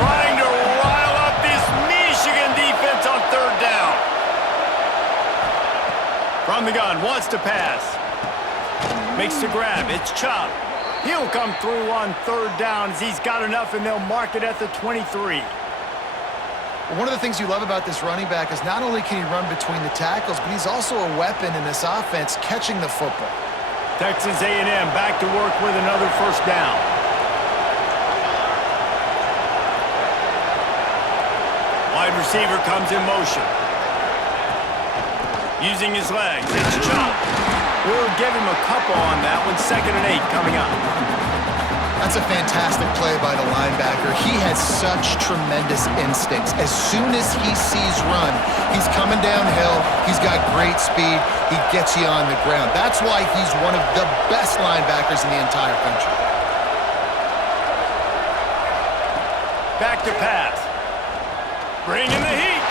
trying to rile up this Michigan defense on third down. From the gun, wants to pass. Makes the grab, it's Chubb. He'll come through on third down as he's got enough, and they'll mark it at the 23. One of the things you love about this running back is not only can he run between the tackles, but he's also a weapon in this offense catching the football. Texas A&M back to work with another first down. Wide receiver comes in motion. Using his legs, it's Chubb. We'll give him a couple on that one. 2nd and 8 coming up. That's a fantastic play by the linebacker. He has such tremendous instincts. As soon as he sees run, he's coming downhill. He's got great speed. He gets you on the ground. That's why he's one of the best linebackers in the entire country. Back to pass. Bringing the heat.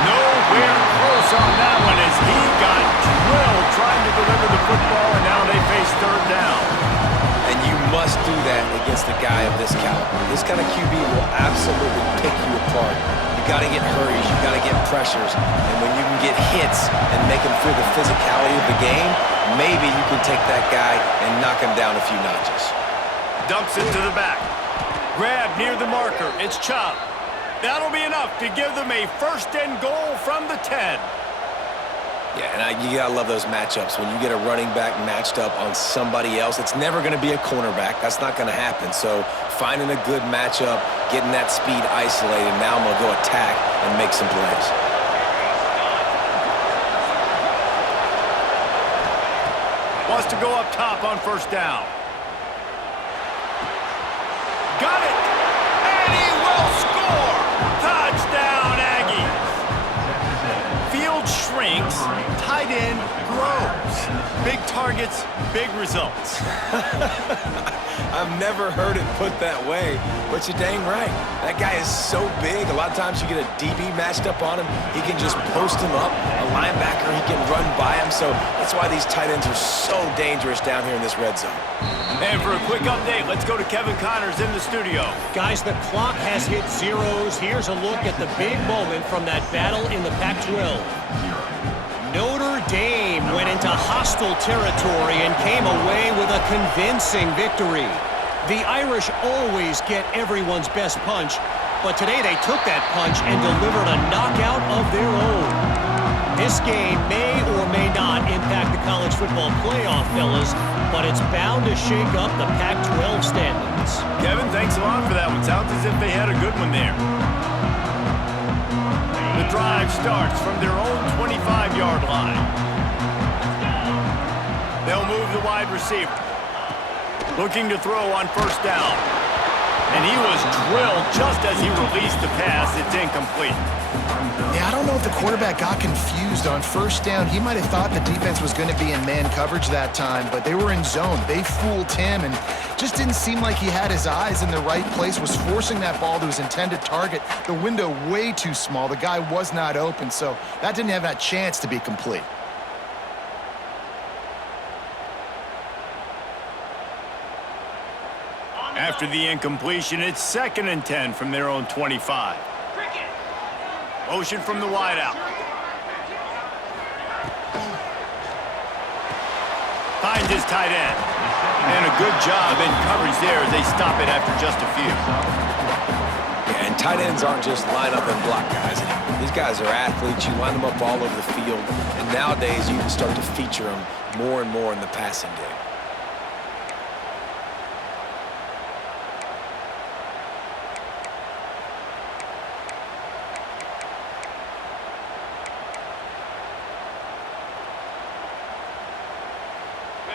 Nowhere close on that one as he got drilled trying to deliver the football, and now they face third down. And you must do that against a guy of this caliber. This kind of QB will absolutely pick you apart. You got to get hurries, you got to get pressures, and when you can get hits and make him feel the physicality of the game, maybe you can take that guy and knock him down a few notches. Dumps it to the back. Grab near the marker. It's Chubb. That'll be enough to give them a 1st and goal from the 10. Yeah, and you gotta love those matchups. When you get a running back matched up on somebody else, it's never gonna be a cornerback. That's not gonna happen. So finding a good matchup, getting that speed isolated, now I'm gonna go attack and make some plays. Wants to go up top on first down. Got it! And he will score! Touchdown, Aggies! Field shrinks, tight end grows. Big targets, big results. I've never heard it put that way, but you're dang right. That guy is so big. A lot of times you get a DB matched up on him. He can just post him up. A linebacker, he can run by him. So that's why these tight ends are so dangerous down here in this red zone. And for a quick update, let's go to Kevin Connors in the studio. Guys, the clock has hit zeros. Here's a look at the big moment from that battle in the Pac-12. Notre Dame went into hostile territory and came away with a convincing victory. The Irish always get everyone's best punch, but today they took that punch and delivered a knockout of their own. This game may or may not impact the college football playoff, fellas, but it's bound to shake up the Pac-12 standings. Kevin, thanks a lot for that one. Sounds as if they had a good one there. The drive starts from their own 25-yard line. They'll move the wide receiver. Looking to throw on first down. And he was drilled just as he released the pass. It's incomplete. Yeah, I don't know if the quarterback got confused on first down. He might have thought the defense was going to be in man coverage that time, but they were in zone. They fooled him and just didn't seem like he had his eyes in the right place, was forcing that ball to his intended target. The window way too small. The guy was not open, so that didn't have that chance to be complete. After the incompletion, it's 2nd and 10 from their own 25. Motion from the wideout. Finds his tight end. And a good job in coverage there as they stop it after just a few. Yeah, and tight ends aren't just line up and block guys anymore. These guys are athletes. You line them up all over the field. And nowadays, you can start to feature them more and more in the passing game.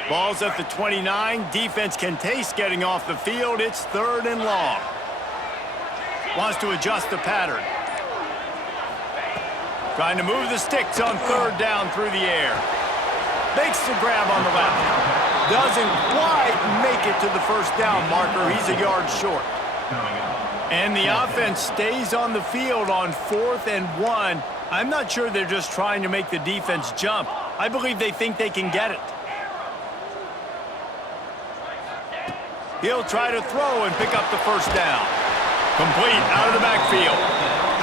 Ball's at the 29. Defense can taste getting off the field. It's 3rd and long. Wants to adjust the pattern. Trying to move the sticks on 3rd down through the air. Makes the grab on the left. Doesn't quite make it to the first down marker. He's a yard short. And the offense stays on the field on 4th and 1. I'm not sure they're just trying to make the defense jump. I believe they think they can get it. He'll try to throw and pick up the first down. Complete out of the backfield.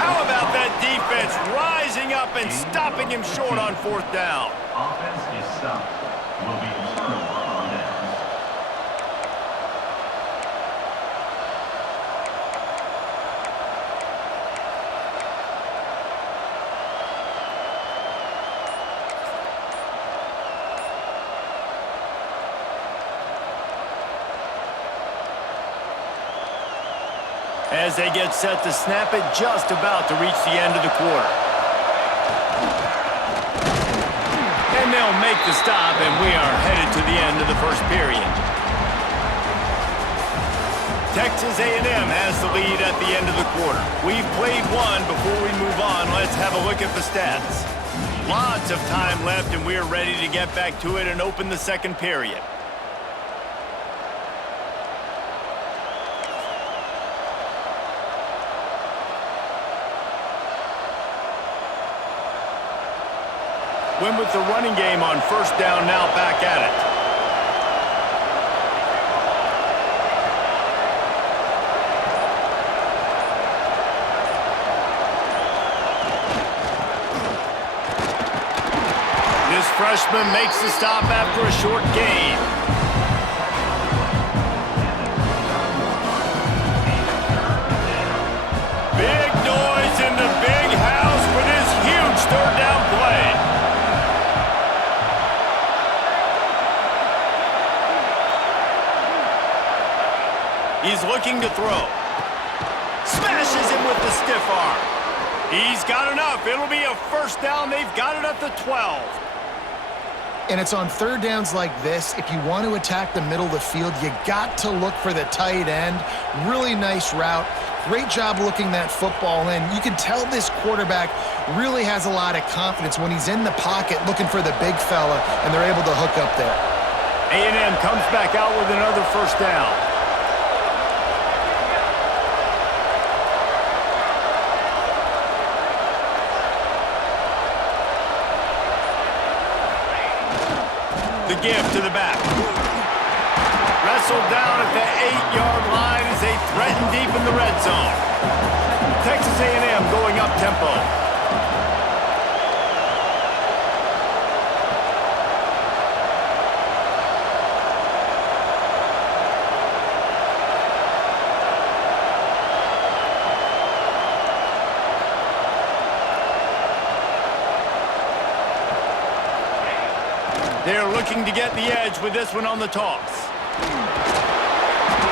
How about that defense rising up and stopping him short on 4th down? Offense is stopped. Will be a turnover on downs. As they get set to snap it, just about to reach the end of the quarter. And they'll make the stop, and we are headed to the end of the first period. Texas A&M has the lead at the end of the quarter. We've played one. Before we move on, let's have a look at the stats. Lots of time left, and we're ready to get back to it and open the second period. Win with the running game on 1st down, now back at it. This freshman makes the stop after a short gain. Big noise in the big house for this huge 3rd down play. He's looking to throw. Smashes him with the stiff arm. He's got enough. It'll be a 1st down. They've got it at the 12. And it's on 3rd downs like this. If you want to attack the middle of the field, you got to look for the tight end. Really nice route. Great job looking that football in. You can tell this quarterback really has a lot of confidence when he's in the pocket looking for the big fella, and they're able to hook up there. A&M comes back out with another 1st down. The give to the back. Wrestled down at the 8-yard line as they threaten deep in the red zone. Texas A&M going up tempo. They're looking to get the edge with this one on the toss.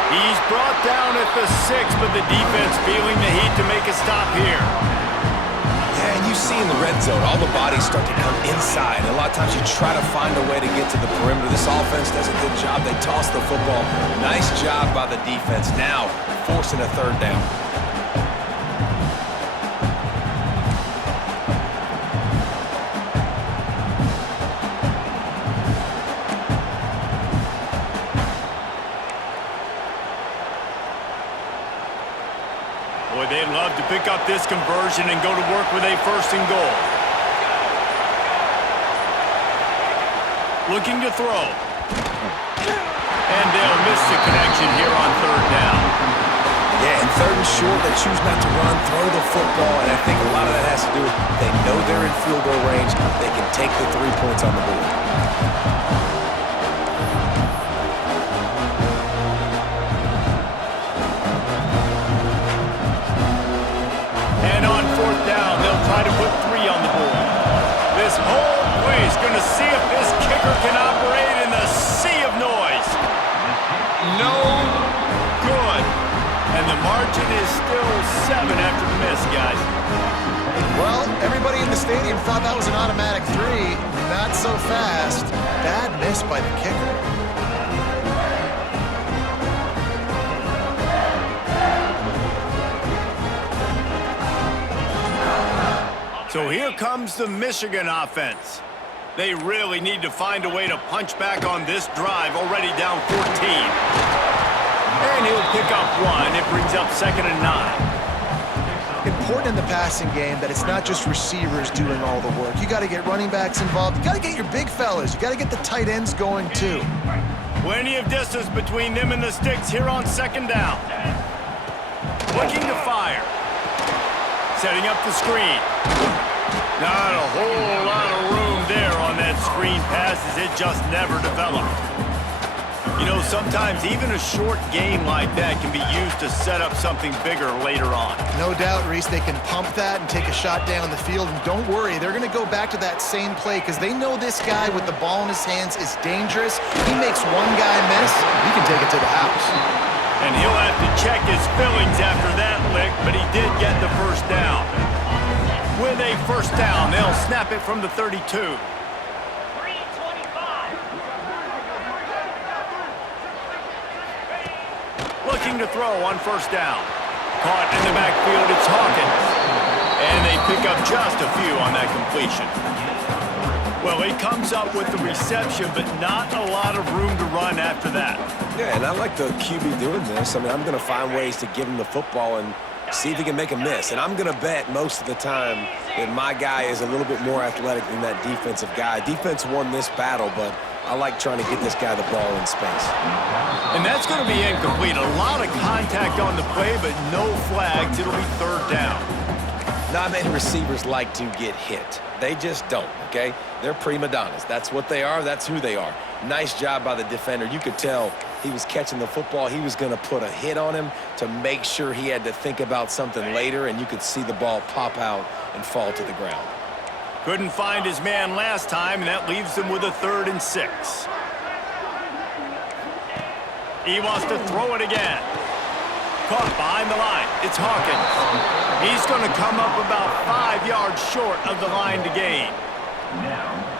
He's brought down at the 6, but the defense feeling the heat to make a stop here. Yeah, and you see in the red zone, all the bodies start to come inside. A lot of times you try to find a way to get to the perimeter. This offense does a good job. They toss the football. Nice job by the defense. Now forcing a 3rd down. Boy, they'd love to pick up this conversion and go to work with a 1st and goal. Looking to throw. And they'll miss the connection here on 3rd down. Yeah, and 3rd and short, they choose not to run, throw the football, and I think a lot of that has to do with they know they're in field goal range. They can take the 3 points on the board. And on 4th down, they'll try to put 3 on the board. This whole place going to see if this kicker can operate in the sea of noise. No good. And the margin is still 7 after the miss, guys. Well, everybody in the stadium thought that was an automatic 3. Not so fast. Bad miss by the kicker. So here comes the Michigan offense. They really need to find a way to punch back on this drive, already down 14. And he'll pick up 1. It brings up 2nd and 9. Important in the passing game that it's not just receivers doing all the work. You got to get running backs involved. You got to get your big fellas. You got to get the tight ends going too. Plenty of distance between them and the sticks here on 2nd down. Looking to fire. Setting up the screen. Not a whole lot of room there on that screen pass as it just never developed. You know, sometimes even a short game like that can be used to set up something bigger later on. No doubt, Reese, they can pump that and take a shot down the field. And don't worry, they're going to go back to that same play because they know this guy with the ball in his hands is dangerous. He makes one guy miss, he can take it to the house. And he'll have to check his fillings after that lick, but he did get the first down. With a first down, they'll snap it from the 32. Looking to throw on first down. Caught in the backfield, it's Hawkins. And they pick up just a few on that completion. Well, he comes up with the reception, but not a lot of room to run after that. Yeah, and I like the QB doing this. I mean, I'm going to find ways to give him the football and see if he can make a miss. And I'm going to bet most of the time that my guy is a little bit more athletic than that defensive guy. Defense won this battle, but I like trying to get this guy the ball in space. And that's going to be incomplete. A lot of contact on the play, but no flags. It'll be third down. Not many receivers like to get hit. They just don't, okay? They're prima donnas. That's what they are. That's who they are. Nice job by the defender. You could tell he was catching the football. He was going to put a hit on him to make sure he had to think about something later, and you could see the ball pop out and fall to the ground. Couldn't find his man last time, and that leaves him with a 3rd and 6. He wants to throw it again. Caught behind the line. It's Hawkins. He's going to come up about 5 yards short of the line to gain.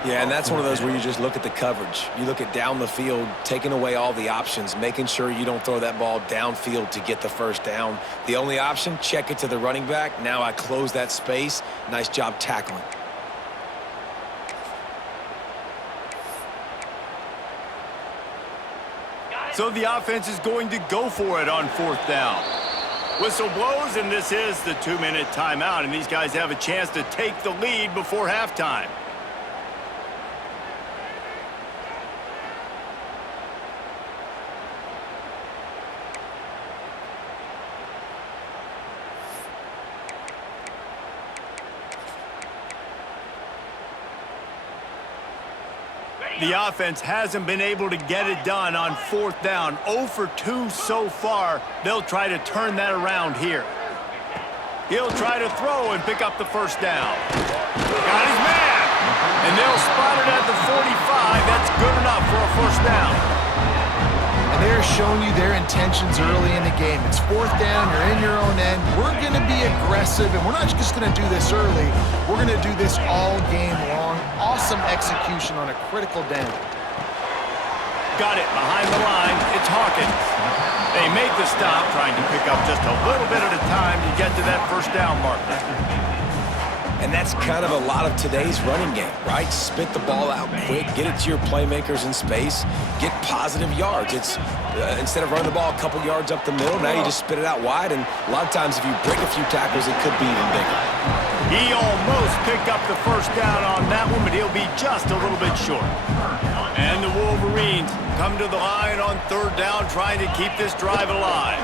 Yeah, and that's one of those where you just look at the coverage. You look at down the field, taking away all the options, making sure you don't throw that ball downfield to get the first down. The only option, check it to the running back. Now I close that space. Nice job tackling. So the offense is going to go for it on 4th down. Whistle blows, and this is the 2-minute timeout, and these guys have a chance to take the lead before halftime. The offense hasn't been able to get it done on 4th down. 0 for 2 so far. They'll try to turn that around here. He'll try to throw and pick up the first down. Got his man. And they'll spot it at the 45. That's good enough for a first down. And they're showing you their intentions early in the game. It's 4th down, you're in your own end. We're going to be aggressive, and we're not just going to do this early. We're going to do this all game long. Awesome execution on a critical down. Got it behind the line. It's Hawkins. They make the stop, trying to pick up just a little bit at a time to get to that first down marker. And that's kind of a lot of today's running game, right? Spit the ball out quick, get it to your playmakers in space, get positive yards. It's instead of running the ball a couple yards up the middle, now you just spit it out wide, and a lot of times if you break a few tackles, it could be even bigger. He almost picked up the first down on that one, but he'll be just a little bit short. And the Wolverines come to the line on 3rd down, trying to keep this drive alive.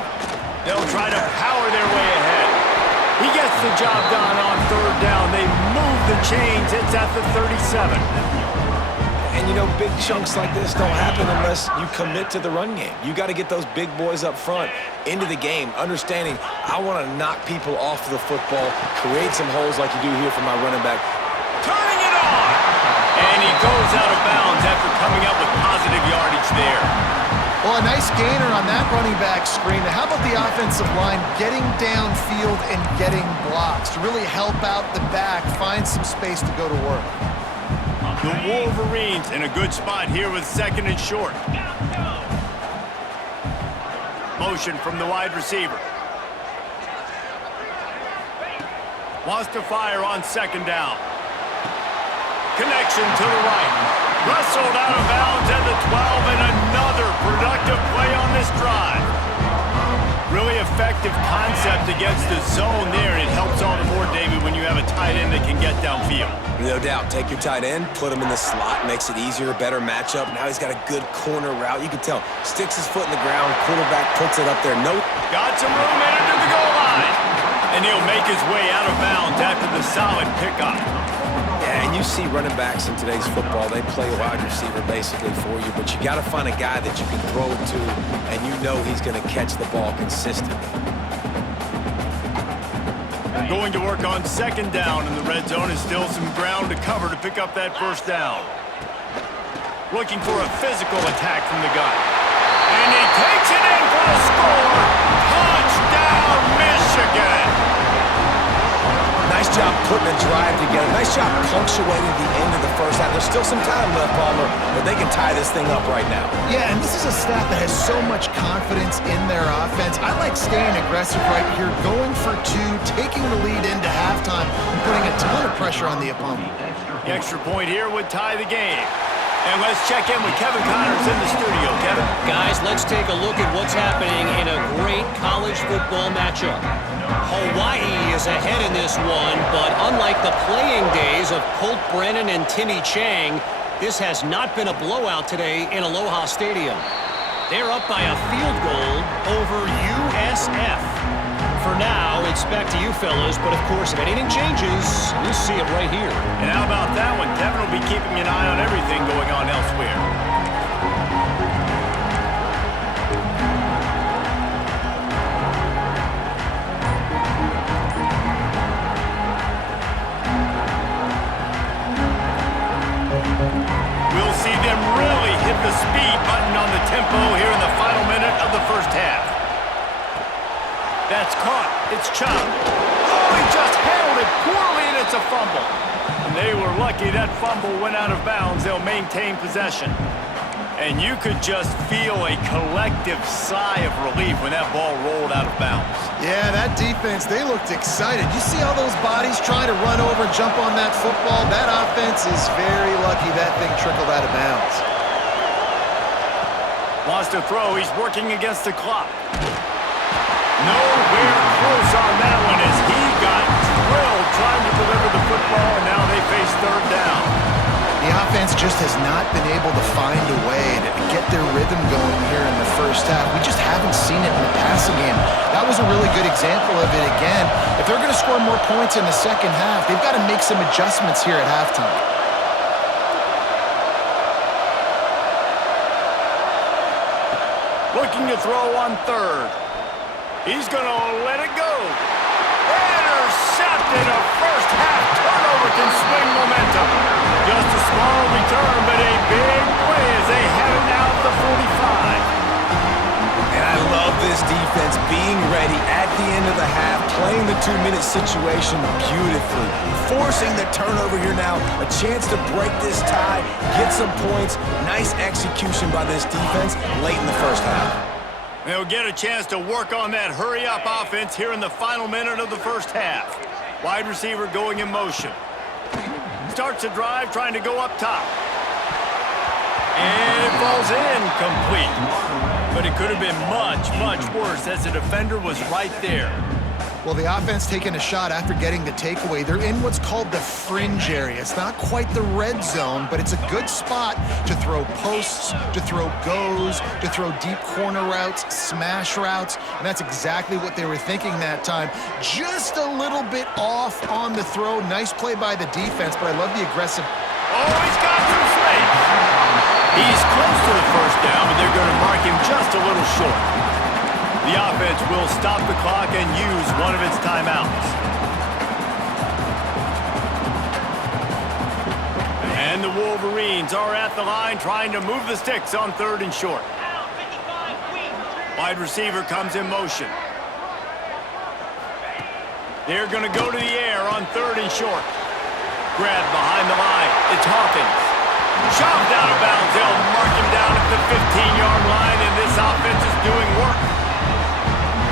They'll try to power their way ahead. He gets the job done on 3rd down. They move the chains. It's at the 37. And, you know, big chunks like this don't happen unless you commit to the run game. You got to get those big boys up front into the game, understanding I want to knock people off the football, create some holes like you do here for my running back. Turning it on! And he goes out of bounds after coming up with positive yardage there. Well, a nice gainer on that running back screen. Now, how about the offensive line getting downfield and getting blocks to really help out the back, find some space to go to work? The Wolverines in a good spot here with 2nd and short. Motion from the wide receiver. Wants to fire on 2nd down. Connection to the right. Wrestled out of bounds at the 12, and another productive play on this drive. Really effective concept against the zone there, and it helps all the more, David, when you have a tight end that can get downfield. No doubt. Take your tight end, put him in the slot, makes it easier, better matchup. Now he's got a good corner route. You can tell. Sticks his foot in the ground, quarterback puts it up there. Nope. Got some room in it to the goal line. And he'll make his way out of bounds after the solid pickup. Yeah, and you see running backs in today's football, they play wide receiver basically for you, but you got to find a guy that you can throw it to, and you know he's going to catch the ball consistently. Going to work on second down in the red zone is still some ground to cover to pick up that first down. Looking for a physical attack from the gun. And he takes it in for the score. Touchdown, Michigan! Nice job putting a drive together. Nice job punctuating the end of the first half. There's still some time left, Palmer, but they can tie this thing up right now. Yeah, and this is a staff that has so much confidence in their offense. I like staying aggressive right here, going for two, taking the lead into halftime, and putting a ton of pressure on the opponent. The extra point here would tie the game. And let's check in with Kevin Connors in the studio. Kevin? Guys, let's take a look at what's happening in a great college football matchup. Hawaii is ahead in this one, but unlike the playing days of Colt Brennan and Timmy Chang, this has not been a blowout today in Aloha Stadium. They're up by a field goal over USF. For now, it's back to you fellas, but of course, if anything changes, you'll see it right here. And how about that one? Kevin will be keeping an eye on everything going on elsewhere. We'll see them really hit the speed button on the tempo here in the final minute of the first half. That's caught. It's chopped. Oh, he just handled it poorly, and it's a fumble. And they were lucky that fumble went out of bounds. They'll maintain possession. And you could just feel a collective sigh of relief when that ball rolled out of bounds. Yeah, that defense, they looked excited. You see all those bodies trying to run over and jump on that football? That offense is very lucky that thing trickled out of bounds. Lost a throw. He's working against the clock. Nowhere close on that one as he got drilled trying to deliver the football, and now they face third down. The offense just has not been able to find a way to get their rhythm going here in the first half. We just haven't seen it in the passing game. That was a really good example of it again. If they're going to score more points in the second half, they've got to make some adjustments here at halftime. Looking to throw on third. He's going to let it go. Intercepted. A first half turnover can swing momentum. Just a small return, but a big play as they head it out the 45. And I love this defense being ready at the end of the half, playing the 2-minute situation beautifully, forcing the turnover here now, a chance to break this tie, get some points. Nice execution by this defense late in the first half. They'll get a chance to work on that hurry-up offense here in the final minute of the first half. Wide receiver going in motion. Starts the drive, trying to go up top. And it falls incomplete. But it could have been much, much worse as the defender was right there. Well, the offense taking a shot after getting the takeaway. They're in what's called the fringe area. It's not quite the red zone, but it's a good spot to throw posts, to throw goes, to throw deep corner routes, smash routes, and that's exactly what they were thinking that time. Just a little bit off on the throw. Nice play by the defense, but I love the aggressive. Oh, he's got some space. He's close to the first down, but they're going to mark him just a little short. The offense will stop the clock and use one of its timeouts. And the Wolverines are at the line trying to move the sticks on third and short. Wide receiver comes in motion. They're going to go to the air on third and short. Grabbed behind the line. It's Hawkins. Shoved out of bounds. They'll mark him down at the 15-yard line, and this offense is doing work.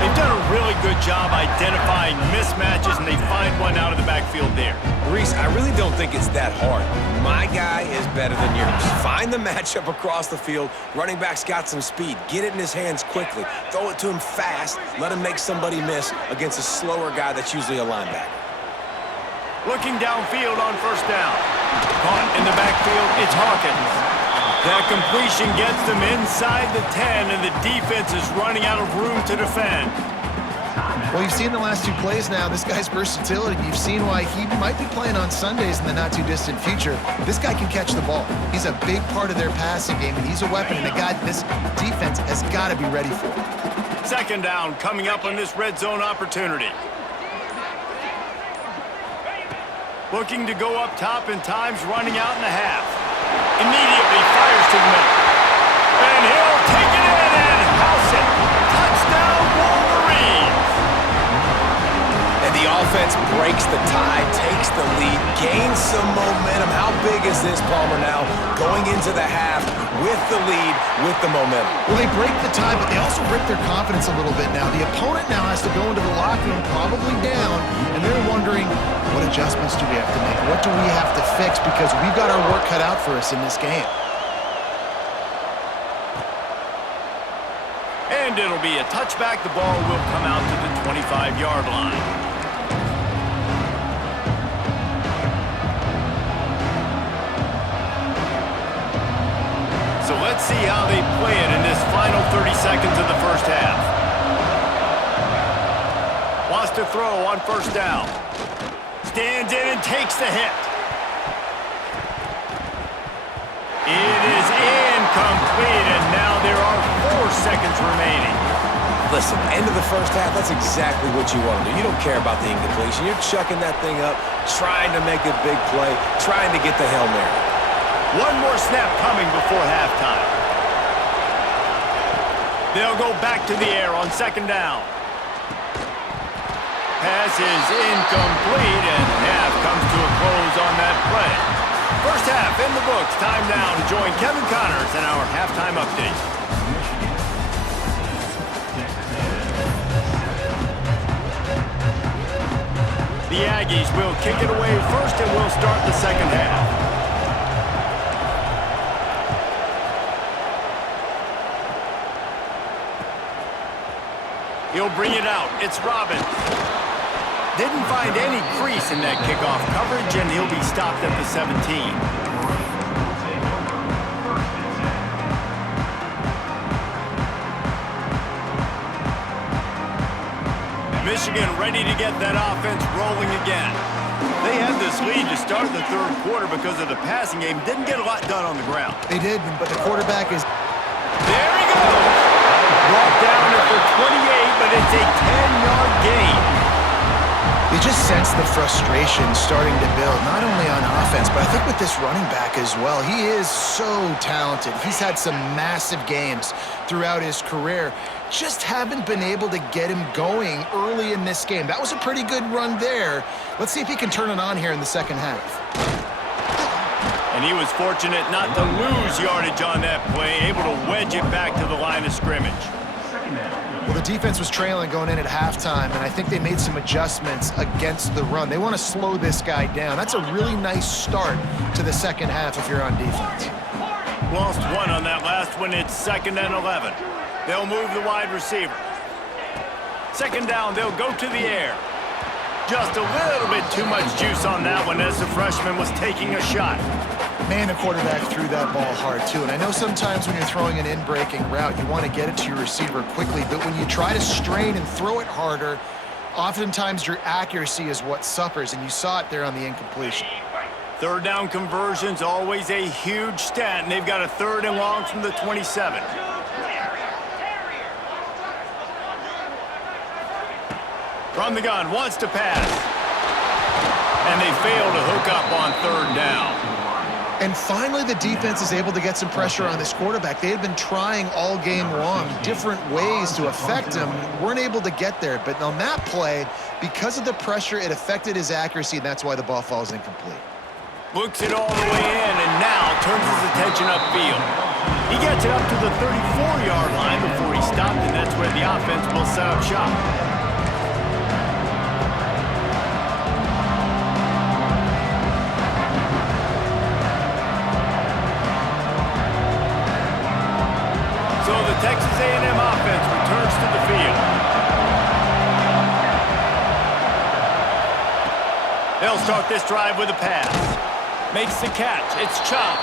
They've done a really good job identifying mismatches, and they find one out of the backfield there. Reese, I really don't think it's that hard. My guy is better than yours. Find the matchup across the field. Running back's got some speed. Get it in his hands quickly. Throw it to him fast. Let him make somebody miss against a slower guy that's usually a linebacker. Looking downfield on first down. Caught in the backfield, it's Hawkins. That completion gets them inside the 10, and the defense is running out of room to defend. Well, you've seen the last 2 plays now. This guy's versatility. You've seen why he might be playing on Sundays in the not-too-distant future. This guy can catch the ball. He's a big part of their passing game, and he's a weapon and a guy this defense has got to be ready for. Second down coming up on this red zone opportunity. Looking to go up top in times, running out in the half. Immediately fires to the middle. And he'll take it in and house it. Touchdown, Wolverines! And the offense breaks the tie, takes the lead, gains some momentum. How big is this, Palmer, now going into the half with the lead, with the momentum? Well, they break the tie, but they also break their confidence a little bit now. The opponent now has to go into the locker room probably down, and they're wondering, what adjustments do we have to make? What do we have to fix? Because we've got our work cut out for us in this game. And it'll be a touchback. The ball will come out to the 25-yard line. So let's see how they play it in this final 30 seconds of the first half. Wants to throw on first down. Stands in and takes the hit. It is incomplete, and now there are 4 seconds remaining. Listen, end of the first half, that's exactly what you want to do. You don't care about the incompletion. You're chucking that thing up, trying to make a big play, trying to get the Hail Mary. One more snap coming before halftime. They'll go back to the air on second down. Pass is incomplete, and half comes to a close on that play. First half in the books. Time now to join Kevin Connors in our halftime update. The Aggies will kick it away first, and will start the second half. He'll bring it out. It's Robbins. Didn't find any crease in that kickoff coverage, and he'll be stopped at the 17. Michigan ready to get that offense rolling again. They had this lead to start the third quarter because of the passing game. Didn't get a lot done on the ground. They did, but the quarterback is... There he goes! Brought down for 28, but it's a 10-yard gain. You just sense the frustration starting to build, not only on offense, but I think with this running back as well. He is so talented. He's had some massive games throughout his career. Just haven't been able to get him going early in this game. That was a pretty good run there. Let's see if he can turn it on here in the second half. And he was fortunate not to lose yardage on that play, able to wedge it back to the line of scrimmage. Well, the defense was trailing going in at halftime, and I think they made some adjustments against the run. They want to slow this guy down. That's a really nice start to the second half if you're on defense. Lost one on that last one. It's 2nd and 11. They'll move the wide receiver. Second down, they'll go to the air. Just a little bit too much juice on that one as the freshman was taking a shot. Man, the quarterback threw that ball hard, too. And I know sometimes when you're throwing an in-breaking route, you want to get it to your receiver quickly. But when you try to strain and throw it harder, oftentimes your accuracy is what suffers. And you saw it there on the incompletion. Third down conversion's always a huge stat, and they've got a 3rd and long from the 27. From the gun, wants to pass. And they fail to hook up on 3rd down. And finally, the defense is able to get some pressure on this quarterback. They had been trying all game long different ways to affect him. Weren't able to get there. But on that play, because of the pressure, it affected his accuracy, and that's why the ball falls incomplete. Looks it all the way in, and now turns his attention upfield. He gets it up to the 34-yard line before he stopped, and that's where the offense will set up shop. So the Texas A&M offense returns to the field. They'll start this drive with a pass. Makes the catch. It's Chop.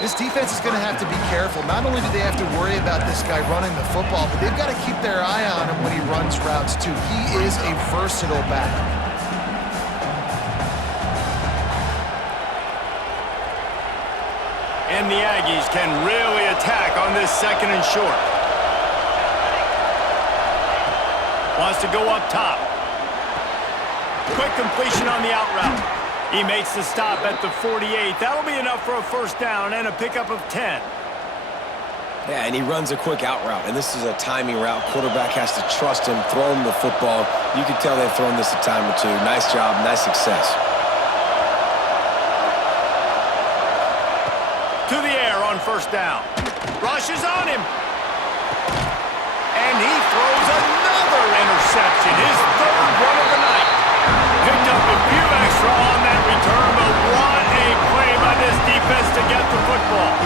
This defense is going to have to be careful. Not only do they have to worry about this guy running the football, but they've got to keep their eye on him when he runs routes too. He is a versatile back. And the Aggies can really attack on this 2nd and short. Wants to go up top. Quick completion on the out route. He makes the stop at the 48. That'll be enough for a first down and a pickup of 10. Yeah, and he runs a quick out route, and this is a timing route. Quarterback has to trust him, throw him the football. You can tell they've thrown this a time or two. Nice job, nice success. To the air on first down. Rushes on him. And he throws another interception. His 3rd one of the night. Picked up a few extra on that return, but what a play by this defense to get the football.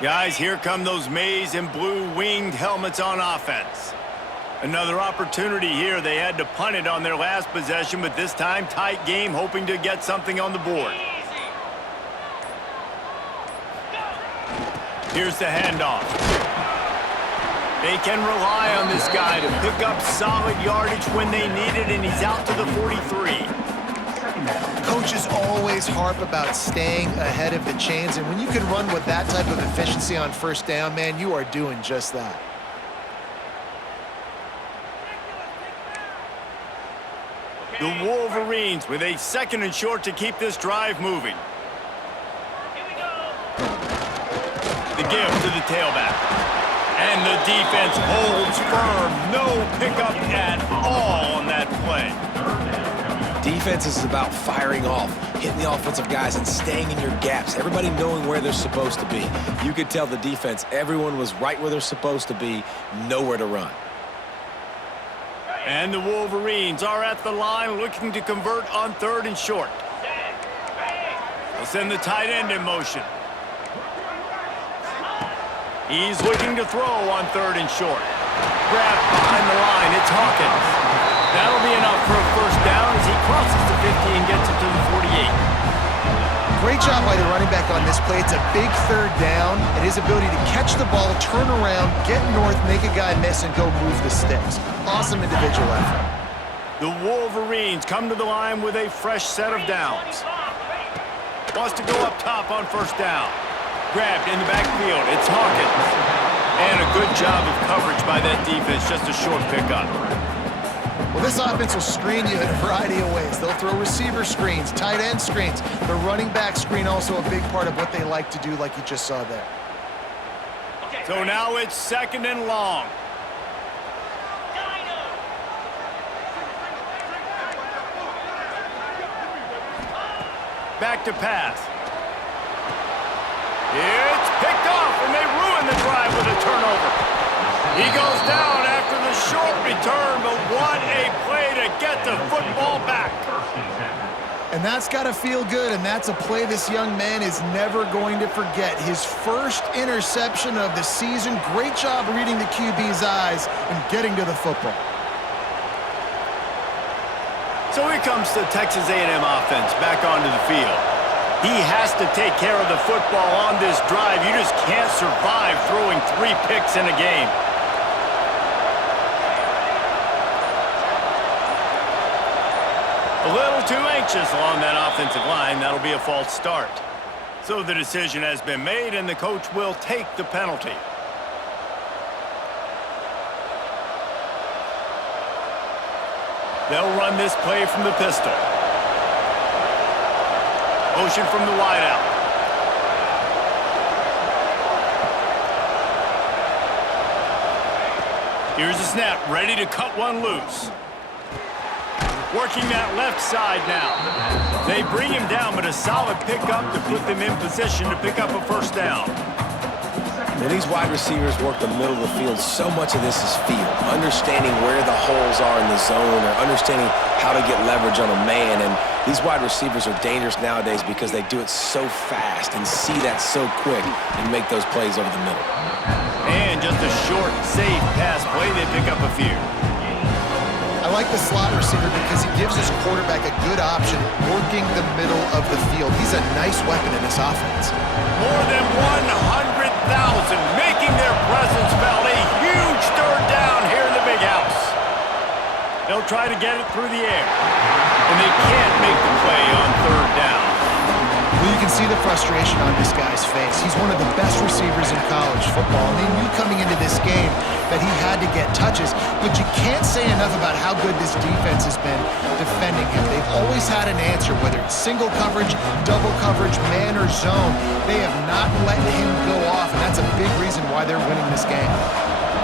Guys, here come those maize and blue winged helmets on offense. Another opportunity here. They had to punt it on their last possession, but this time tight game, hoping to get something on the board. Here's the handoff. They can rely on this guy to pick up solid yardage when they need it, and he's out to the 43. Coaches always harp about staying ahead of the chains, and when you can run with that type of efficiency on first down, man, you are doing just that. The Wolverines with a 2nd and short to keep this drive moving. The give to the tailback. And the defense holds firm. No pickup at all on that play. Defense is about firing off, hitting the offensive guys, and staying in your gaps. Everybody knowing where they're supposed to be. You could tell the defense, everyone was right where they're supposed to be, nowhere to run. And the Wolverines are at the line looking to convert on 3rd and short. They'll send the tight end in motion. He's looking to throw on 3rd and short. Grabbed behind the line. It's Hawkins. That'll be enough for a first down as he crosses the 50 and gets it to the 48. Great job by the running back on this play. It's a big 3rd down, and his ability to catch the ball, turn around, get north, make a guy miss, and go move the sticks. Awesome individual effort. The Wolverines come to the line with a fresh set of downs. Wants to go up top on first down. Grabbed in the backfield. It's Hawkins. And a good job of coverage by that defense. Just a short pickup. Well, this offense will screen you in a variety of ways. They'll throw receiver screens, tight end screens. The running back screen also a big part of what they like to do, like you just saw there. So now it's 2nd and long. Back to pass. It's picked off, and they ruin the drive with a turnover. He goes down after the short return, but what a play to get the football back. And that's got to feel good, and that's a play this young man is never going to forget. His first interception of the season. Great job reading the QB's eyes and getting to the football. So here comes the Texas A&M offense back onto the field. He has to take care of the football on this drive. You just can't survive throwing 3 picks in a game. A little too anxious along that offensive line. That'll be a false start. So the decision has been made, and the coach will take the penalty. They'll run this play from the pistol. Motion from the wideout. Here's a snap, ready to cut one loose. Working that left side now. They bring him down, but a solid pickup to put them in position to pick up a first down. When these wide receivers work the middle of the field, so much of this is feel. Understanding where the holes are in the zone or understanding how to get leverage on a man. And these wide receivers are dangerous nowadays because they do it so fast and see that so quick and make those plays over the middle. And just a short, safe pass play, they pick up a few. I like the slot receiver because he gives his quarterback a good option working the middle of the field. He's a nice weapon in this offense. More than 100,000 making their presence felt. A huge third down here in the big house. They'll try to get it through the air, and they can't make the play on third down. Well, you can see the frustration on this guy's face. He's one of the best receivers in college football, and they knew coming into this game that he had to get touches, but you can't say enough about how good this defense has been defending him. They've always had an answer, whether it's single coverage, double coverage, man or zone. They have not let him go off, and that's a big reason why they're winning this game.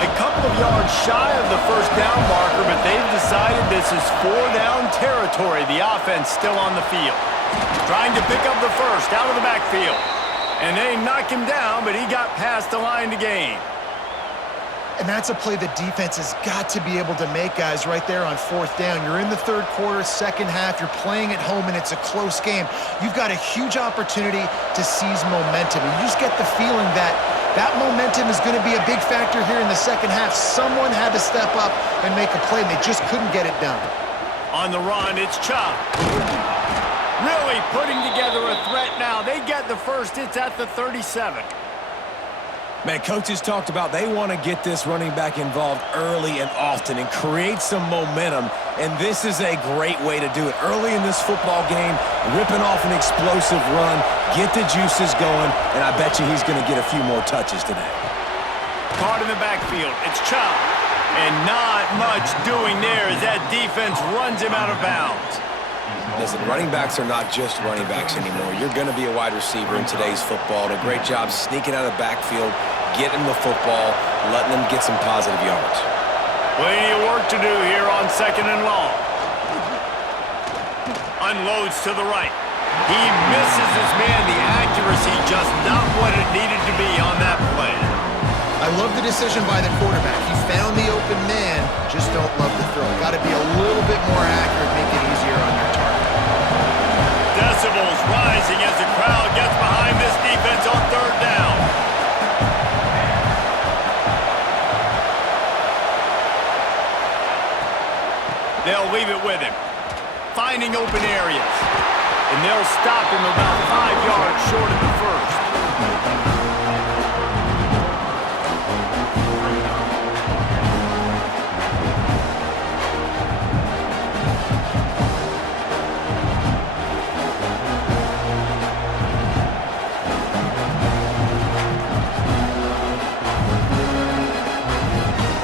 A couple of yards shy of the first down marker, but they've decided this is 4-down territory. The offense still on the field. Trying to pick up the first out of the backfield. And they knock him down, but he got past the line to gain. And that's a play the defense has got to be able to make, guys, right there on fourth down. You're in the third quarter, second half. You're playing at home, and it's a close game. You've got a huge opportunity to seize momentum. And you just get the feeling that that momentum is going to be a big factor here in the second half. Someone had to step up and make a play, and they just couldn't get it done. On the run, it's Chop. Really putting together a threat now. They get the first. It's at the 37. Man, coaches talked about they want to get this running back involved early and often and create some momentum, and this is a great way to do it. Early in this football game, ripping off an explosive run, get the juices going, and I bet you he's going to get a few more touches today. Caught in the backfield. It's Chop. And not much doing there as that defense runs him out of bounds. Listen, running backs are not just running backs anymore. You're going to be a wide receiver in today's football. A great job sneaking out of the backfield, getting the football, letting them get some positive yards. Plenty of work to do here on second and long. Unloads to the right. He misses his man. The accuracy just not what it needed to be on that play. I love the decision by the quarterback. He found the open man, just don't love the throw. Got to be a little bit more accurate, make it easier on your target. Decibels rising as the crowd gets behind this defense on third down. They'll leave it with him. Finding open areas. And they'll stop him about 5 yards short of the first.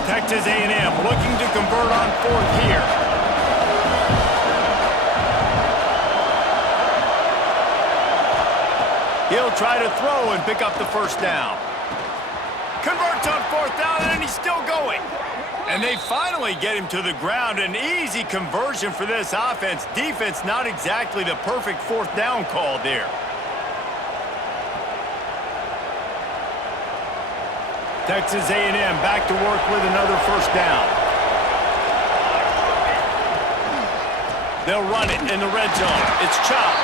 Texas A&M looking to convert on fourth here. He'll try to throw and pick up the first down. Converts on fourth down, and he's still going. And they finally get him to the ground. An easy conversion for this offense. Defense not exactly the perfect fourth down call there. Texas A&M back to work with another first down. They'll run it in the red zone. It's Chop.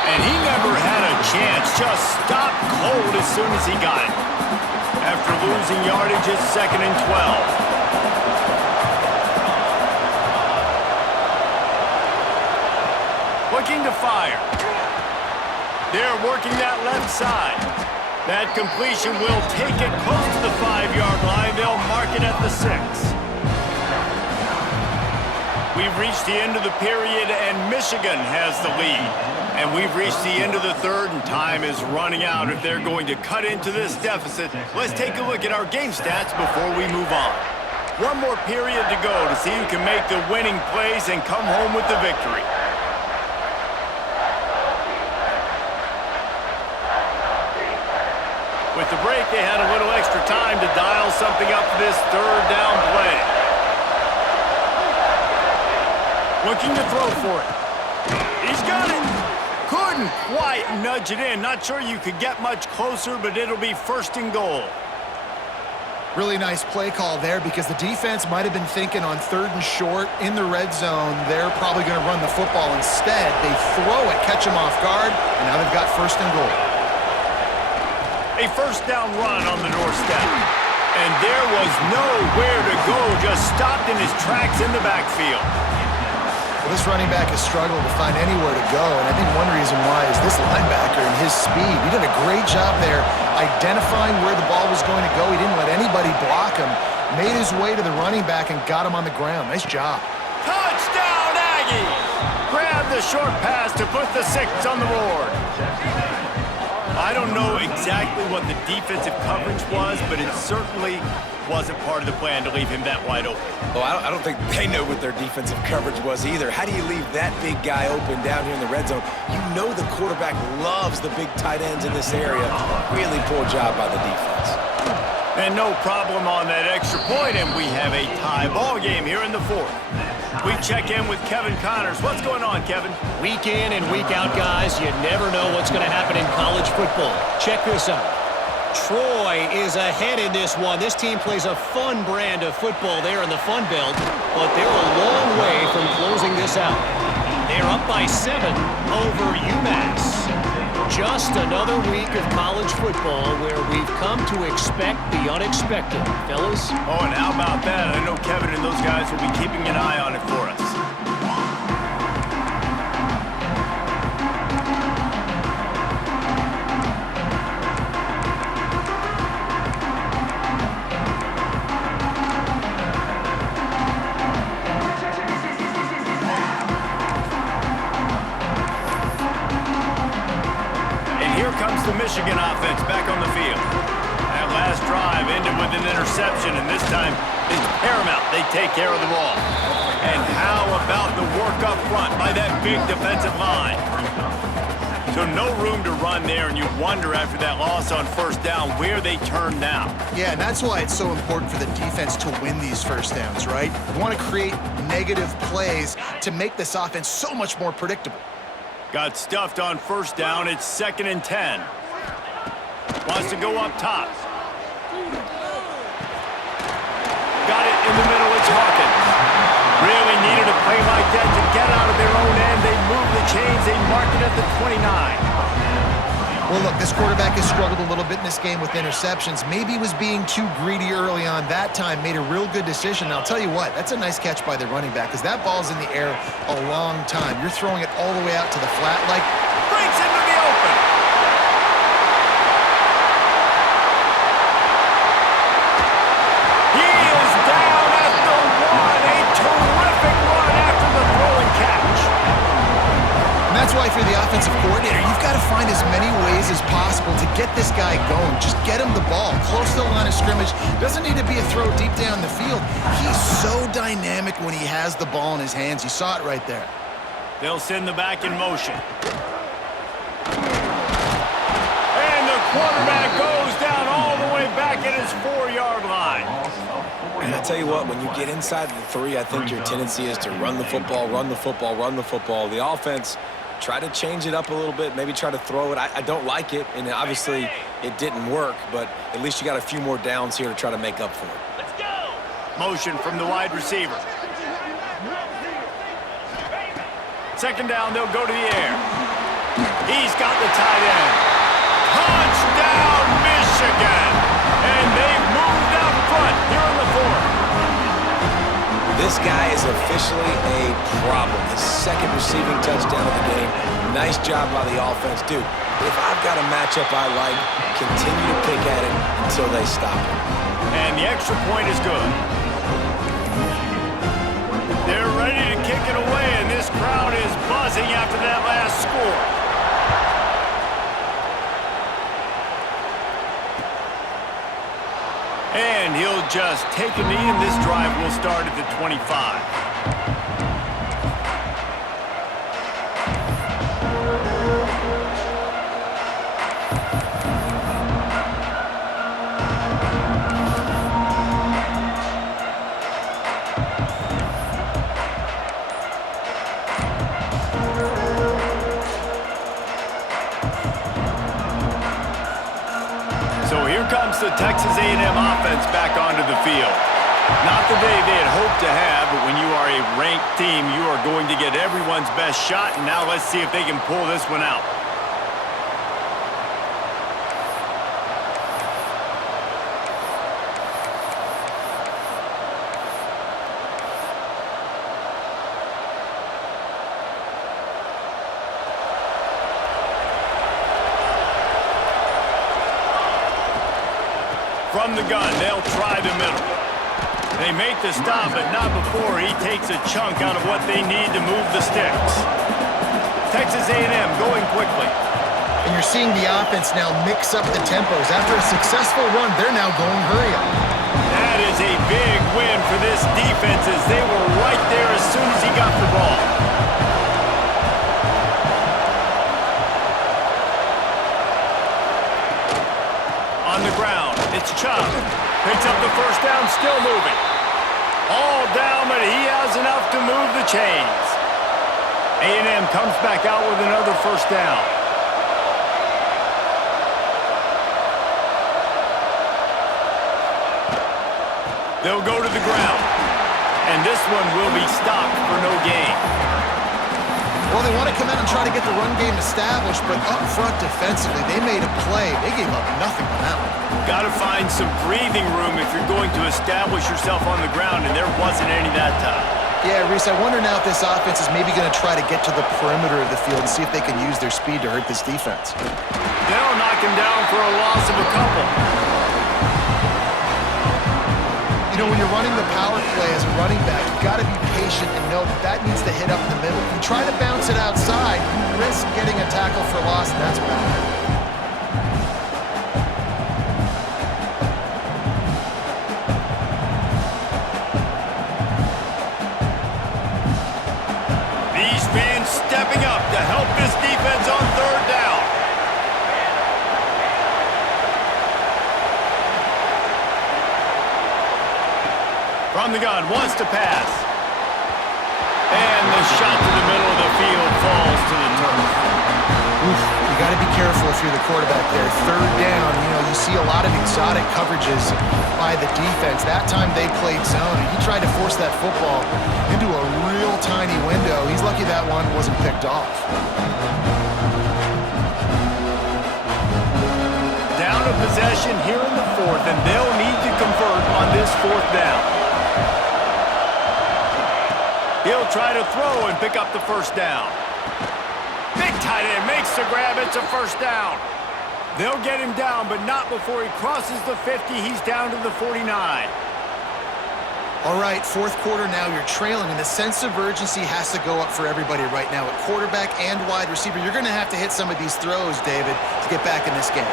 And he never had a chance. Just stopped cold as soon as he got it. After losing yardage, it's second and 12. Looking to fire. They're working that left side. That completion will take it close to the 5-yard line. They'll mark it at the 6. We've reached the end of the period, and Michigan has the lead. And we've reached the end of the third, and time is running out if they're going to cut into this deficit. Let's take a look at our game stats before we move on. One more period to go to see who can make the winning plays and come home with the victory. With the break, they had a little extra time to dial something up for this third down play. Looking to throw for it. He's got it. Couldn't quite nudge it in. Not sure you could get much closer, but it'll be first and goal. Really nice play call there because the defense might have been thinking on 3rd and short in the red zone, they're probably going to run the football. Instead, they throw it, catch them off guard, and now they've got 1st and goal. A 1st down run on the doorstep. And there was nowhere to go, just stopped in his tracks in the backfield. Well, this running back has struggled to find anywhere to go, and I think one reason why is this linebacker and his speed. He did a great job there identifying where the ball was going to go. He didn't let anybody block him, made his way to the running back and got him on the ground. Nice job. Touchdown, Aggies! Grab the short pass to put the 6 on the board. I don't know exactly what the defensive coverage was, but it certainly wasn't part of the plan to leave him that wide open. Well, I don't think they know what their defensive coverage was either. How do you leave that big guy open down here in the red zone? You know the quarterback loves the big tight ends in this area. Really poor job by the defense. And no problem on that extra point, and we have a tie ball game here in the 4th. We check in with Kevin Connors. What's going on, Kevin? Week in and week out, guys. You never know what's going to happen in college football. Check this out. Troy is ahead in this one. This team plays a fun brand of football there in the Fun Belt, but they're a long way from closing this out. They're up by 7 over UMass. Just another week of college football where we've come to expect the unexpected, fellas. Oh, and how about that? I know Kevin and those guys will be keeping an eye on it for us. Comes the Michigan offense back on the field. That last drive ended with an interception, and this time it's paramount they take care of the ball. And how about the work up front by that big defensive line? So no room to run there, and you wonder after that loss on 1st down where they turn now. Yeah, and that's why it's so important for the defense to win these 1st downs, right? You want to create negative plays to make this offense so much more predictable. Got stuffed on 1st down. It's 2nd and 10. Wants to go up top. Got it in the middle. It's Hawkins. Really needed a play like that to get out of their own end. They move the chains. They mark it at the 29. Well, look, this quarterback has struggled a little bit in this game with interceptions. Maybe he was being too greedy early on. That time made a real good decision. And I'll tell you what, that's a nice catch by the running back because that ball's in the air a long time. You're throwing it all the way out to the flat like... Breaks into the open. He is down at the 1. A terrific run after the throw and catch. And that's why if you're the offensive coordinator, you've got to find as many ways as possible to get this guy going. Just get him the ball close to the line of scrimmage. Doesn't need to be a throw deep down the field. He's so dynamic when he has the ball in his hands. You saw it right there. They'll send the back in motion. And the quarterback goes down all the way back at his 4-yard line. And I tell you what, when you get inside the 3, I think your tendency is to run the football, run the football, run the football. The offense, try to change it up a little bit, maybe try to throw it. I don't like it, and obviously it didn't work, but at least you got a few more downs here to try to make up for it. Let's go! Motion from the wide receiver. 2nd down, they'll go to the air. He's got the tight end. Touchdown, Michigan! And they've moved out front here in the 4th. This guy is officially a problem. His 2nd receiving touchdown of the game. Nice job by the offense. Dude, if I've got a matchup I like, continue to pick at it until they stop it. And the extra point is good. They're ready to kick it away, and this crowd is buzzing after that last score. And he'll just take a knee, and this drive will start at the 25. the Texas A&M offense back onto the field. Not the day they had hoped to have, but when you are a ranked team, you are going to get everyone's best shot, and now let's see if they can pull this one out. From the gun, they'll try the middle. They make the stop, but not before he takes a chunk out of what they need to move the sticks. Texas A&M going quickly. And you're seeing the offense now mix up the tempos. After a successful run, they're now going hurry up. That is a big win for this defense as they were right there as soon as he got the ball. On the ground, it's Chubb. Picks up the first down, still moving. All down, but he has enough to move the chains. A&M comes back out with another first down. They'll go to the ground. And this one will be stopped for no gain. Well, they want to come out and try to get the run game established, but up front defensively, they made a play. They gave up nothing on that one. Got to find some breathing room if you're going to establish yourself on the ground, and there wasn't any that time. Yeah, Reese, I wonder now if this offense is maybe going to try to get to the perimeter of the field and see if they can use their speed to hurt this defense. They'll knock him down for a loss of a couple. You know, when you're running the power play as a running back, you've got to be patient and know that needs to hit up the middle. If you try to bounce it outside, you risk getting a tackle for loss, and that's bad. These fans stepping up to help this defense on third down. From the gun, wants to pass. And the shot to the middle of the field falls to the turf. Oof, you got to be careful if you're the quarterback there. Third down, you know, you see a lot of exotic coverages by the defense. That time they played zone, and he tried to force that football into a real tiny window. He's lucky that one wasn't picked off. Down a possession here in the fourth, and they'll need to convert on this fourth down. He'll try to throw and pick up the first down. Big tight end makes the grab. It's a first down. They'll get him down, but not before he crosses the 50. He's down to the 49. All right, fourth quarter now, you're trailing, and the sense of urgency has to go up for everybody right now. At quarterback and wide receiver, you're going to have to hit some of these throws, David, to get back in this game.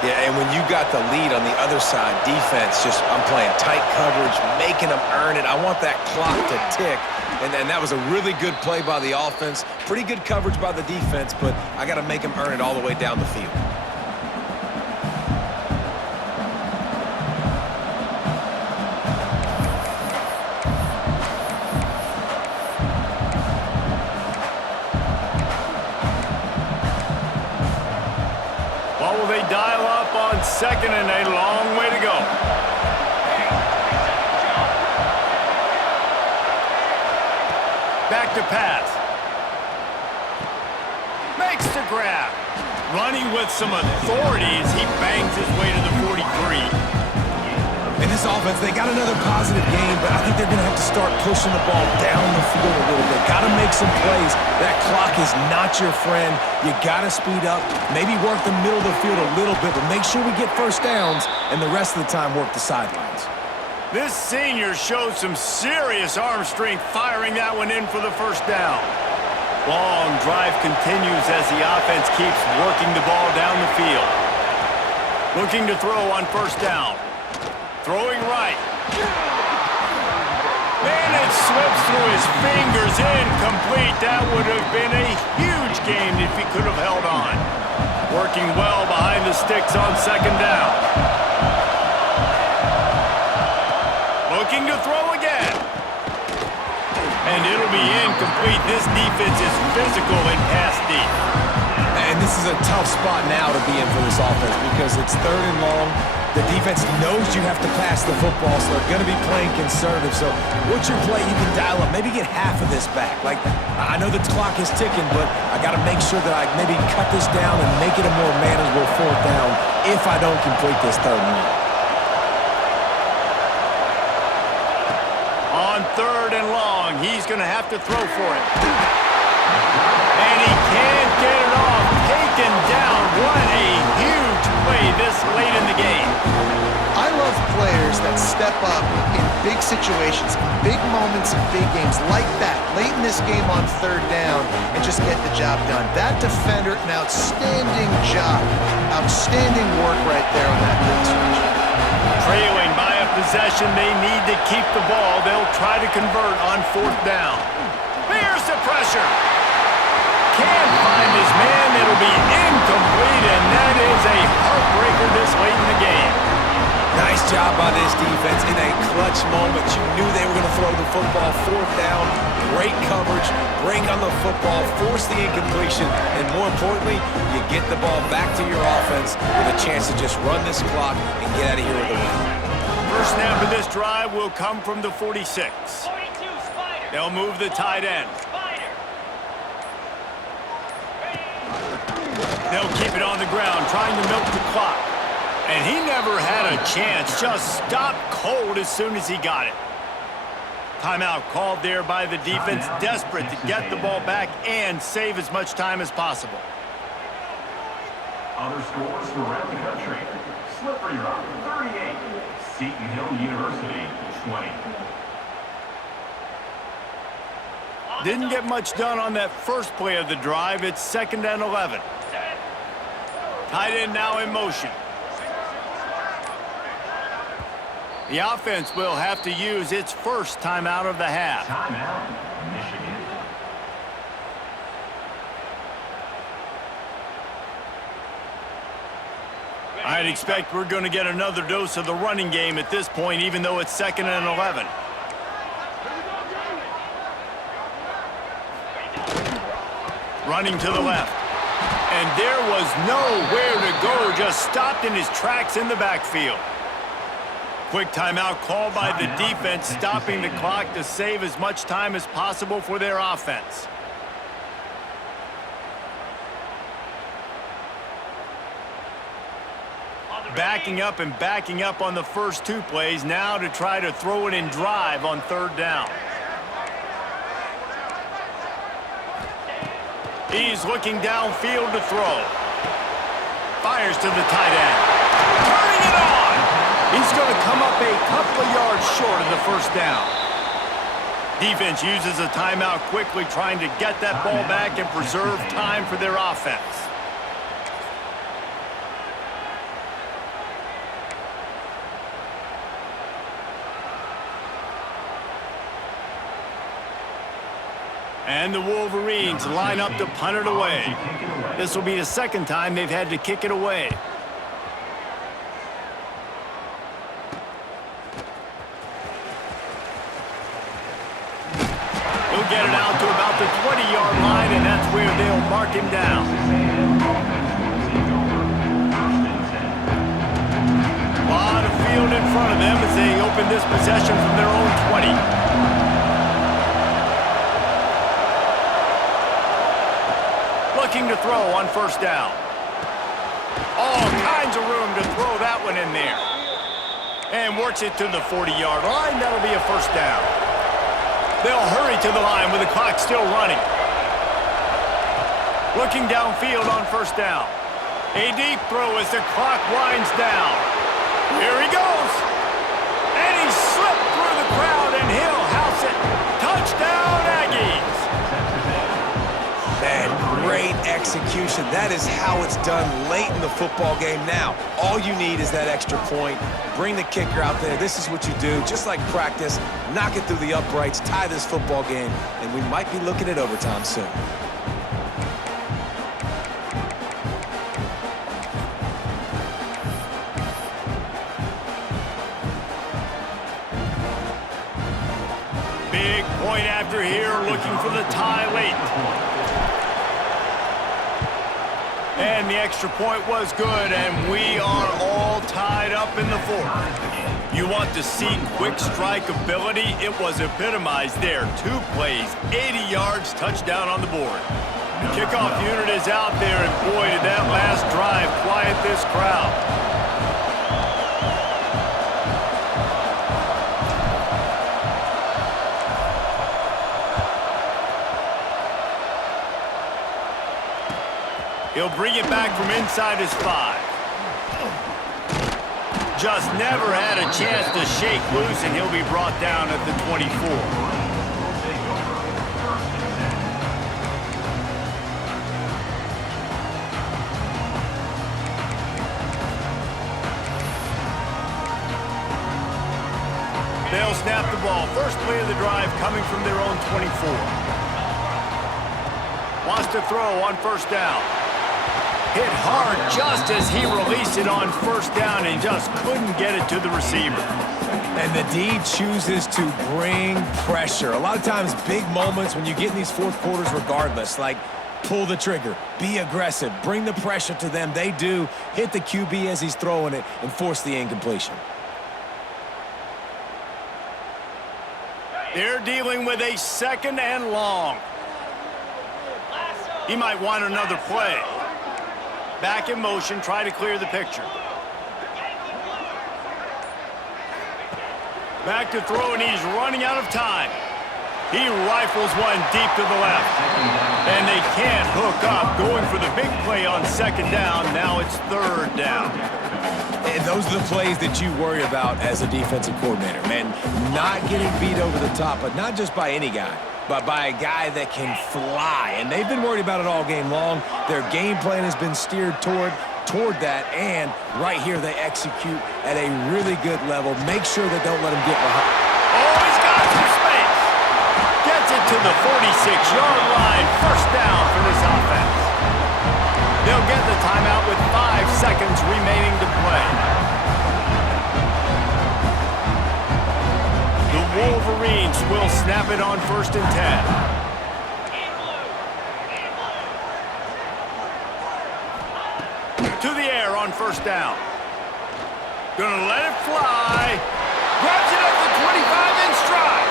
Yeah, and when you got the lead on the other side, defense, I'm playing tight coverage, making them earn it. I want that clock to tick. And that was a really good play by the offense. Pretty good coverage by the defense, but I got to make them earn it all the way down the field. What will they dial up on second and a long way to go? Back to pass. Makes the grab. Running with some authority as he bangs his way to the 43. In this offense, they got another positive game, but I think they're going to have to start pushing the ball down the field a little bit. Got to make some plays. That clock is not your friend. You got to speed up, maybe work the middle of the field a little bit, but make sure we get first downs, and the rest of the time work the sidelines. This senior showed some serious arm strength firing that one in for the first down. Long drive continues as the offense keeps working the ball down the field. Looking to throw on first down. Throwing right. And it slips through his fingers, incomplete. That would have been a huge game if he could have held on. Working well behind the sticks on second down. Looking to throw again. And it'll be incomplete. This defense is physical and pass deep. And this is a tough spot now to be in for this offense because it's 3rd and long. The defense knows you have to pass the football, so they're going to be playing conservative. So what's your play you can dial up? Maybe get half of this back. Like, I know the clock is ticking, but I got to make sure that I maybe cut this down and make it a more manageable 4th down if I don't complete this 3rd and long. On 3rd and long, he's going to have to throw for it. And he can't get it off. Taken down. What a huge play this late in the game. I love players that step up in big situations, big moments in big games like that, late in this game on 3rd down, and just get the job done. That defender, an outstanding job. Outstanding work right there on that big switch. Trailing by a possession, they need to keep the ball. They'll try to convert on 4th down. Here's the pressure. Can't find his man. It'll be incomplete, and that is a heartbreaker this late in the game. Nice job by this defense in a clutch moment. You knew they were going to throw the football. 4th down, great coverage, break on the football, force the incompletion, and more importantly, you get the ball back to your offense with a chance to just run this clock and get out of here with a win. First snap of this drive will come from the 46. They'll move the tight end. They'll keep it on the ground, trying to milk the clock. And he never had a chance, just stopped cold as soon as he got it. Timeout called there by the defense, desperate to get the ball back and save as much time as possible. Other scores around the country. Slippery Rock, 38. Seton Hill University, 20. Didn't get much done on that first play of the drive. It's 2nd and 11. Tight end now in motion. The offense will have to use its first timeout of the half. Timeout, Michigan. I'd expect we're going to get another dose of the running game at this point, even though it's 2nd and 11. Running to the left. And there was nowhere to go, just stopped in his tracks in the backfield. Quick timeout called by the defense, stopping the clock to save as much time as possible for their offense. Backing up on the first 2 plays, now to try to throw it in drive on 3rd down. He's looking downfield to throw. Fires to the tight end. Turning it on! He's going to come up a couple of yards short of the 1st down. Defense uses a timeout quickly, trying to get that ball back and preserve time for their offense. And the Wolverines line up to punt it away. This will be the 2nd time they've had to kick it away. He'll get it out to about the 20-yard line, and that's where they'll mark him down. A lot of field in front of them as they open this possession from their own 20. Looking to throw on 1st down. All kinds of room to throw that one in there. And works it to the 40-yard line. That'll be a 1st down. They'll hurry to the line with the clock still running. Looking downfield on 1st down. A deep throw as the clock winds down. Here he goes. And he slipped through the crowd, and he'll house it. Touchdown, Aggies. Man, great execution. That is how it's done late in the football game. Now, all you need is that extra point. Bring the kicker out there. This is what you do, just like practice. Knock it through the uprights, tie this football game, and we might be looking at overtime soon. Big point after here, looking for the tie late. And the extra point was good, and we are all tied up in the fourth. You want to see quick strike ability? It was epitomized there. 2 plays, 80 yards, touchdown on the board. The kickoff unit is out there, and boy, did that last drive quiet this crowd. He'll bring it back from inside his 5. Just never had a chance to shake loose, and he'll be brought down at the 24. They'll snap the ball. First play of the drive coming from their own 24. Wants to throw on first down. Hit hard just as he released it on first down and just couldn't get it to the receiver. And the D chooses to bring pressure. A lot of times, big moments when you get in these fourth quarters regardless, like pull the trigger, be aggressive, bring the pressure to them. They do. Hit the QB as he's throwing it and force the incompletion. They're dealing with a 2nd and long. He might want another play. Back in motion, try to clear the picture. Back to throw, and he's running out of time. He rifles one deep to the left. And they can't hook up, going for the big play on 2nd down. Now it's 3rd down. And those are the plays that you worry about as a defensive coordinator, man. Not getting beat over the top, but not just by any guy, but by a guy that can fly. And they've been worried about it all game long. Their game plan has been steered toward that, and right here they execute at a really good level. Make sure they don't let him get behind. Oh, he's got some space. Gets it to the 46-yard line. First down for this offense. They'll get the timeout with 5 seconds remaining to play. The Wolverines will snap it on 1st and 10. To the air on first down. Gonna let it fly. Grabs it at the 25 in stride.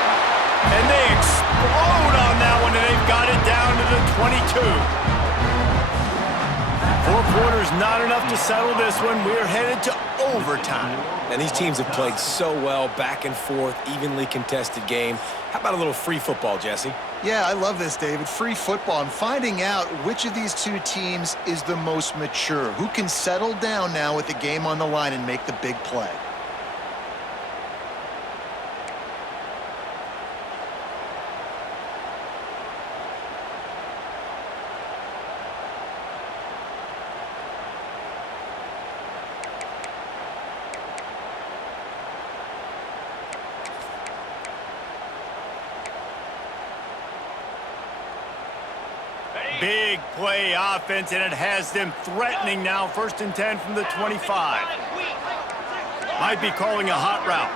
And they explode on that one, and they've got it down to the 22. 4 quarters not enough to settle this one. We're headed to overtime. And these teams have played so well, back and forth, evenly contested game. How about a little free football, Jesse? Yeah, I love this, David. Free football. I'm finding out which of these 2 teams is the most mature, who can settle down now with the game on the line and make the big play. Big play offense, and it has them threatening now. 1st and 10 from the 25. Might be calling a hot route.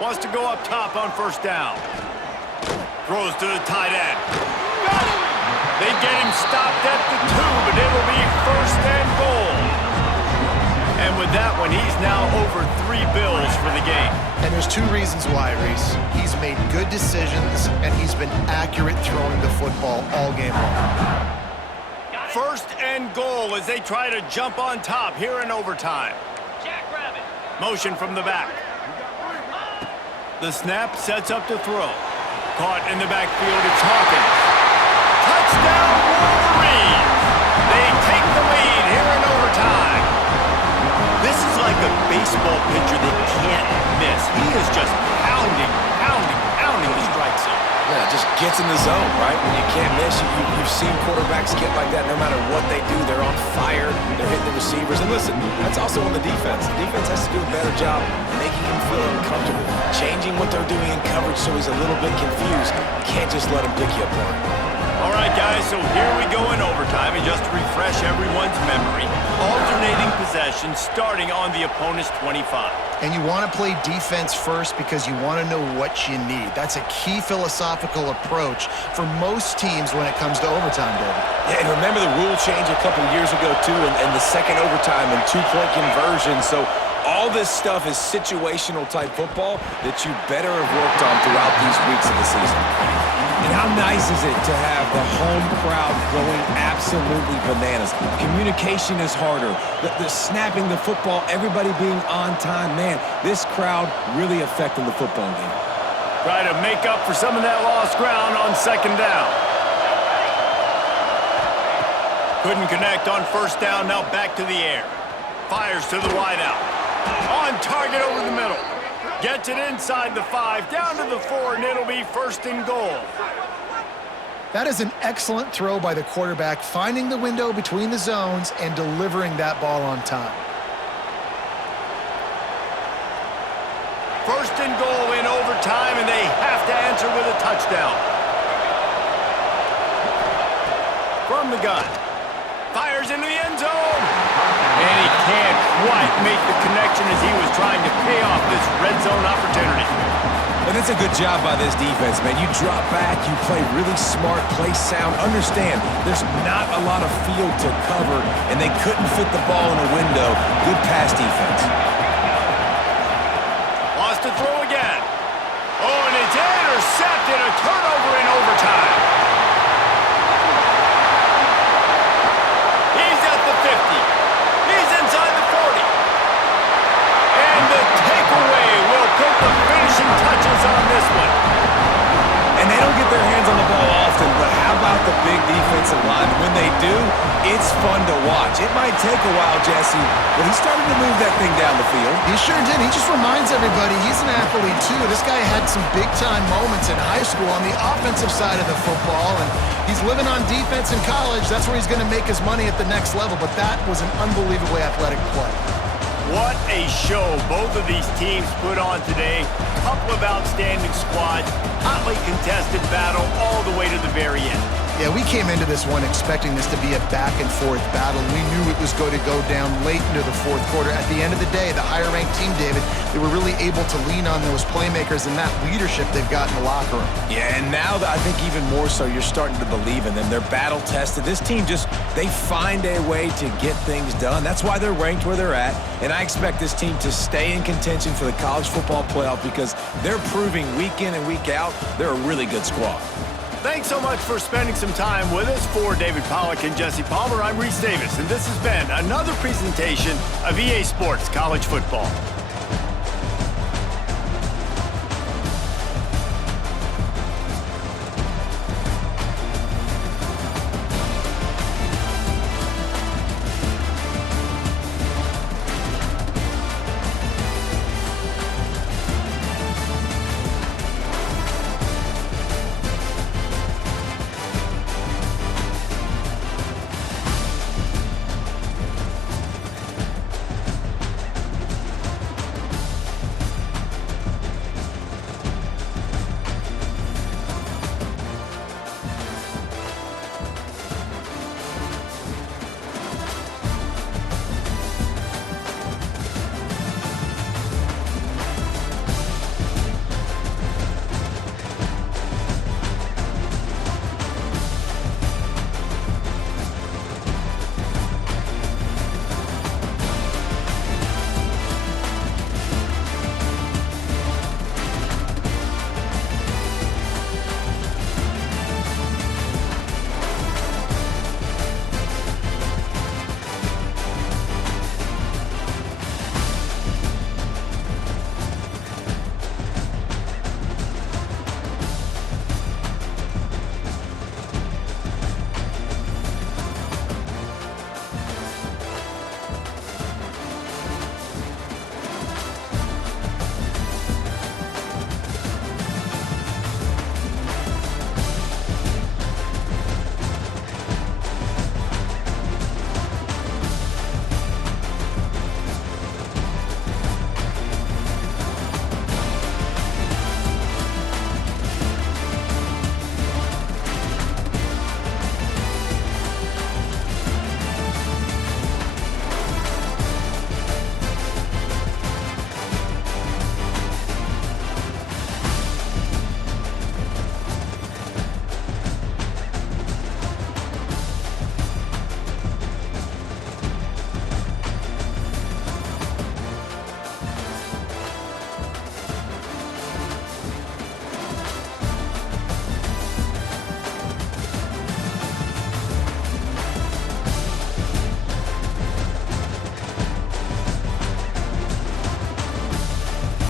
Wants to go up top on first down. Throws to the tight end. Got it! They get him stopped at the 2, but it'll be 1st and goal. And with that one, he's now over 3 bills for the game. And there's 2 reasons why, Reese. He's made good decisions, and he's been accurate throwing the football all game long. 1st and goal as they try to jump on top here in overtime. Motion from the back. The snap sets up to throw. Caught in the backfield, it's Hawkins. Touchdown, Wolverines! They take the lead here in overtime. This is like a baseball pitcher that can't miss. He is just pounding the strike zone. Yeah, just gets in the zone, right? When you can't miss, you've seen quarterbacks get like that no matter what they do. They're on fire. They're hitting the receivers. And listen, that's also on the defense. The defense has to do a better job making him feel uncomfortable, changing what they're doing in coverage so he's a little bit confused. You can't just let him pick you apart. All right, guys, so here we go in overtime. And just to refresh everyone's memory, Alternating possession starting on the opponent's 25. And you want to play defense first because you want to know what you need. That's a key philosophical approach for most teams when it comes to overtime, David. Yeah, and remember the rule change a couple years ago, too, and the second overtime and two-point conversion. So all this stuff is situational type football that you better have worked on throughout these weeks of the season. And how nice is it to have the home crowd going absolutely bananas? Communication is harder. The snapping the football, everybody being on time. Man, this crowd really affecting the football game. Try to make up for some of that lost ground on second down. Couldn't connect on first down, now back to the air. Fires to the wideout. On target over the middle. Gets it inside the 5, down to the 4, and it'll be first and goal. That is an excellent throw by the quarterback, finding the window between the zones and delivering that ball on time. First and goal in overtime, and they have to answer with a touchdown. From the gun. Fires into the end zone. And he can't quite make the connection as he was trying to pay off this red zone opportunity. And that's a good job by this defense, man. You drop back, you play really smart, play sound. Understand, there's not a lot of field to cover, and they couldn't fit the ball in a window. Good pass defense. Lost to throw again. Oh, and it's intercepted. A turnover in overtime. He's at the 50. He's inside the 40. And the takeaway will put the finishing touches on this one. And they don't get their hands on the ball often, but how about the big defensive line? When they do, it's fun to watch. It might take a while, Jesse, but he's starting to move that thing down the field. He sure did. He just reminds everybody he's an athlete, too. This guy had some big-time moments in high school on the offensive side of the football, and he's living on defense in college. That's where he's going to make his money at the next level, but that was an unbelievably athletic play. What a show both of these teams put on today. Couple of outstanding squads, hotly contested battle all the way to the very end. Yeah, we came into this one expecting this to be a back-and-forth battle. We knew it was going to go down late into the fourth quarter. At the end of the day, the higher-ranked team, David, they were really able to lean on those playmakers and that leadership they've got in the locker room. Yeah, and now I think even more so, you're starting to believe in them. They're battle-tested. This team they find a way to get things done. That's why they're ranked where they're at, and I expect this team to stay in contention for the college football playoff because they're proving week in and week out they're a really good squad. Thanks so much for spending some time with us. For David Pollack and Jesse Palmer, I'm Reese Davis, and this has been another presentation of EA Sports College Football.